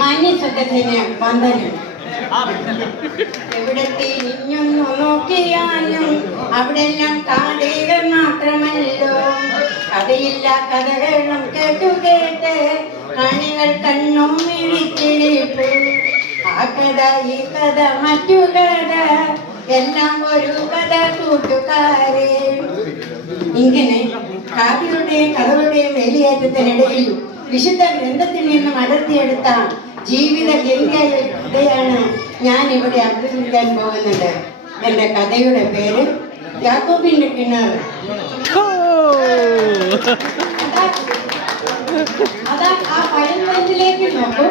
മാന്യസദസ്സിന് വന്ദനം. എവിടെ തിരിഞ്ഞൊന്നു നോക്കിയാലും അവിടെല്ലാം കാടുകൾ മാത്രമല്ലോ. കഥയില്ല കഥകളും കേട്ടു കേട്ട് കാണികൾ കണ്ണും മിഴിച്ചിരിപ്പു. ആ കഥ ഈ കഥ മറ്റു കഥ എല്ലാം ഒരു കഥ കൂട്ടുകാരെ. ഇങ്ങനെ കാവ്യങ്ങളുടെയും കഥകളുടെയും വേലിയേറ്റത്തിനിടയിൽ വിശുദ്ധ ഗ്രന്ഥത്തിൽ നിന്നും അടർത്തിയെടുത്ത ജീവിത ഗംഗയാണ് ഞാൻ ഇവിടെ അവതരിപ്പിക്കാൻ പോകുന്നത്. എൻ്റെ കഥയുടെ പേര് യാക്കോബിന്റെ കിണർ. അതാ ആ പഴമ്പത്തിലേക്ക് നോക്കൂ.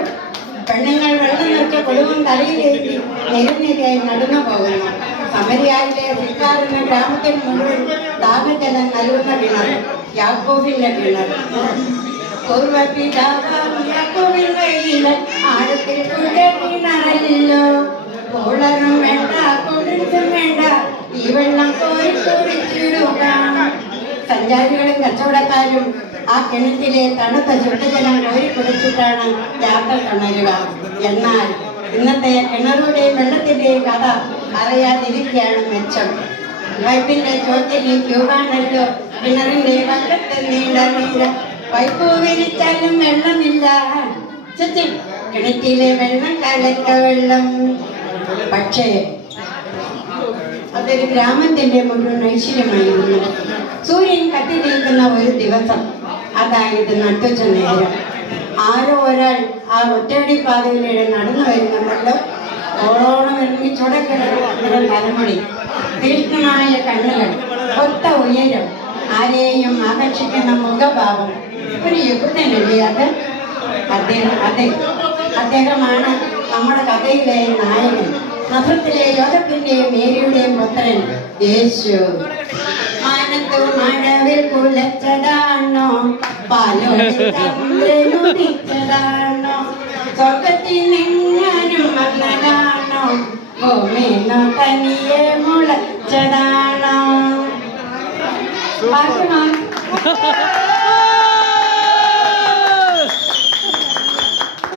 പെണ്ണുങ്ങൾ വെള്ളം നിറച്ച കൊളുവും തലയിലേക്ക് നിരനിരയായി നടന്നു പോകുന്നു. സമരിയായിലെ സിക്കാർ എന്ന ഗ്രാമത്തിന് മുഴുവൻ ദാഹജലം നൽകുന്ന കിണർ യാക്കോബിന്റെ കിണർ. ആഴത്തിൽ കിണറല്ലോ. കോളറും വേണ്ട കൊണ്ടിട്ടും വേണ്ട ഈ വെള്ളം കോരി കുടിച്ചിടുക. സഞ്ചാരികളും കച്ചവടക്കാരും ആ കിണറ്റിലെ തണുത്ത ശുദ്ധജലം കോരി കുടിച്ചിട്ടാണ് യാത്ര തുടരുക. എന്നാൽ ഇന്നത്തെ കിണറുടെയും വെള്ളത്തിന്റെയും കഥ അറിയാതിരിക്കുകയാണ് മെച്ചം. പൈപ്പിന്റെ ചോട്ടിൽ ക്യൂവാണല്ലോ കിണറിന്റെ വക്കത്ത് നീണ്ട നീര. പൈപ്പ് വിരിച്ചാലും വെള്ളമില്ല. കിണറ്റിലെ വെള്ളം കലക്ക വെള്ളം. പക്ഷേ അതൊരു ഗ്രാമത്തിന്റെ മുഴുവൻ ഐശ്വര്യമായിരുന്നു. സൂര്യൻ കത്തി നിൽക്കുന്ന ഒരു ദിവസം, അതായത് നട്ടുച്ച നേരം, ആരോ ഒരാൾ ആ ഒറ്റയടി പാതയിലൂടെ നടന്നു വരുന്നുണ്ടല്ലോ. ഓളോളം ഇറങ്ങി ചുടക്കിട തലമുടി, തീഷ്ണമായ കണ്ണുകൾ, ഒത്ത ഉയരം, ആരെയും ആകർഷിക്കുന്ന മുഖഭാവം. ഒരു യുഗത്തിനല്ലേ അത്? അദ്ദേഹമാണ് നമ്മുടെ കഥയിലെ നായകൻ. നസ്രത്തിലെ യോസഫിന്റെയും മേരിയുടെയും പുത്രൻ യേശു. മാനത്തു മഴവിൽ കുലച്ചതാണോ, പാലോടിച്ചതാണോ, സ്വർഗത്തിൽ നിന്നും വന്നതാണോ, ഭൂമിന്നോ തനിയെ മുളച്ചതാണോ?